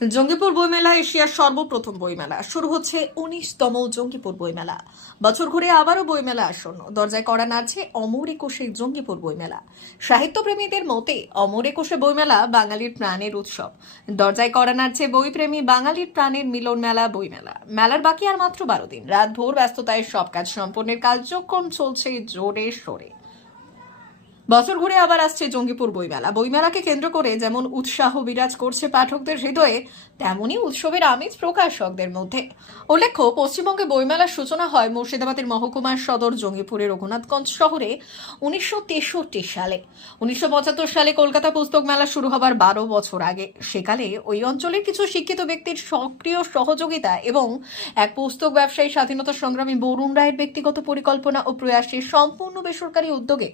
জঙ্গিপুর বইমেলা এশিয়ার সর্বপ্রথম বইমেলা শুরু হচ্ছে 19তম জঙ্গিপুর বইমেলা। বছর ঘুরে আবারও বইমেলা আসন্ন, দরজায় কড়া নাড়ছে অমর একুশে জঙ্গিপুর বইমেলা। সাহিত্যপ্রেমীদের মতে অমর একুশে বইমেলা বাঙালির প্রাণের উৎসব। দরজায় কড়া নাড়ছে বইপ্রেমী বাঙালির প্রাণের মিলন মেলা বইমেলা। মেলার বাকি আর মাত্র 12 দিন। রাত ভোর ব্যস্ততায় সব কাজ সম্পন্নের কার্যক্রম চলছে জোরে সোরে। বছর ঘুরে আবার আসছে জঙ্গিপুর বইমেলা। বইমেলাকে কেন্দ্র করে যেমন উৎসাহ বিরাজ করছে পাঠকদের হৃদয়ে, তেমনই উৎসবের আমেজ প্রকাশকদের মধ্যে। উল্লেখ্য, পশ্চিমবঙ্গে বইমেলার সূচনা হয় মুর্শিদাবাদের মহকুমার সদর জঙ্গিপুরের রঘুনাথগঞ্জ শহরে 1963 সালে। 1975 সালে কলকাতা পুস্তক মেলা শুরু হবার 12 বছর আগে। সেকালে ওই অঞ্চলের কিছু শিক্ষিত ব্যক্তির সক্রিয় সহযোগিতা এবং এক পুস্তক ব্যবসায়ী স্বাধীনতা সংগ্রামী বরুণ রায়ের ব্যক্তিগত পরিকল্পনা ও প্রয়াসে সম্পূর্ণ বেসরকারি উদ্যোগে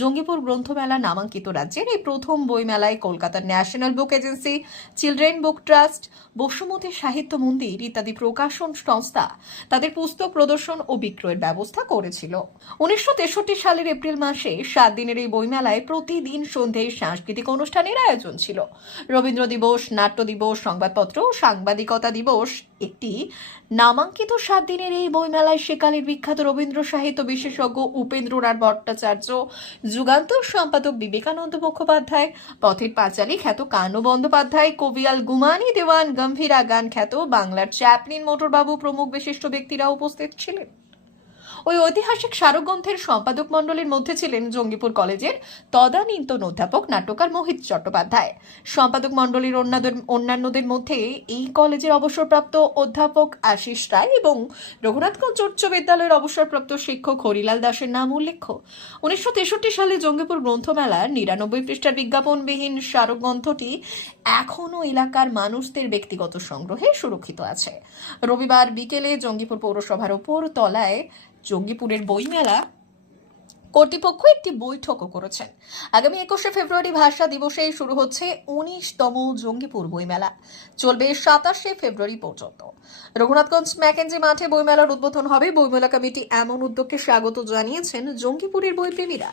জঙ্গিপুর গ্রন্থমেলা নামাঙ্কিত রাজ্যের এই প্রথম বইমেলায় কলকাতার ন্যাশনাল বুক এজেন্সি, চিলড্রেন বুক ট্রাস্ট, বসুমতী সাহিত্য মন্দির ইত্যাদি প্রকাশন সংস্থা তাদের পুস্তক প্রদর্শন ও বিক্রয়ের ব্যবস্থা করেছিল। 1963 সালের এপ্রিল মাসে 7 দিনের এই বইমেলায় প্রতিদিন সন্ধ্যায় সাংস্কৃতিক অনুষ্ঠানের আয়োজন ছিল। রবীন্দ্র দিবস, নাট্য দিবস, সংবাদপত্র ও সাংবাদিকতা দিবস। একটি নামাঙ্কিত 7 দিনের এই বইমেলায় সেকালের বিখ্যাত রবীন্দ্র সাহিত্য বিশেষজ্ঞ উপেন্দ্রনাথ ভট্টাচার্য, যুগান্তর সম্পাদক বিবেকানন্দ মুখোপাধ্যায়, পথের পাঁচালী খ্যাত কানু বন্দ্যোপাধ্যায়, কবিয়াল গুমানি দেওয়ান, গম্ভীরা গান খ্যাত বাংলার চ্যাপলিন মোটরবাবু প্রমুখ বিশিষ্ট ব্যক্তিরা উপস্থিত ছিলেন। ওই ঐতিহাসিক স্মারকগ্রন্থের সম্পাদক মণ্ডলীর মধ্যে ছিলেন জঙ্গিপুর কলেজের তদানীন্তন অধ্যাপক নাট্যকার মোহিত চট্টোপাধ্যায়। সম্পাদক মণ্ডলীর অন্যান্যদের মধ্যে এই কলেজের অবসরপ্রাপ্ত অধ্যাপক আশিস রায় এবং রঘুনাথগঞ্জ উচ্চ বিদ্যালয়ের অবসরপ্রাপ্ত শিক্ষক হরিলাল দাসের নাম উল্লেখ্য। 1963 সালে জঙ্গিপুর গ্রন্থমেলার 99 পৃষ্ঠার বিজ্ঞাপনবিহীন স্মারকগ্রন্থটি এখনও এলাকার মানুষদের ব্যক্তিগত সংগ্রহে সুরক্ষিত আছে। রবিবার বিকেলে জঙ্গিপুর পৌরসভার ওপর তলায় জঙ্গিপুরের বইমেলা কর্তৃপক্ষ একটি বৈঠকও করেছেন। আগামী 21শে ফেব্রুয়ারি ভাষা দিবসে শুরু হচ্ছে 19তম জঙ্গিপুর বইমেলা, চলবে 27শে ফেব্রুয়ারি পর্যন্ত। রঘুনাথগঞ্জ ম্যাকেঞ্জি মাঠে বইমেলার উদ্বোধন হবে। বইমেলা কমিটি এমন উদ্যোগকে স্বাগত জানিয়েছেন জঙ্গিপুরের বইপ্রেমীরা।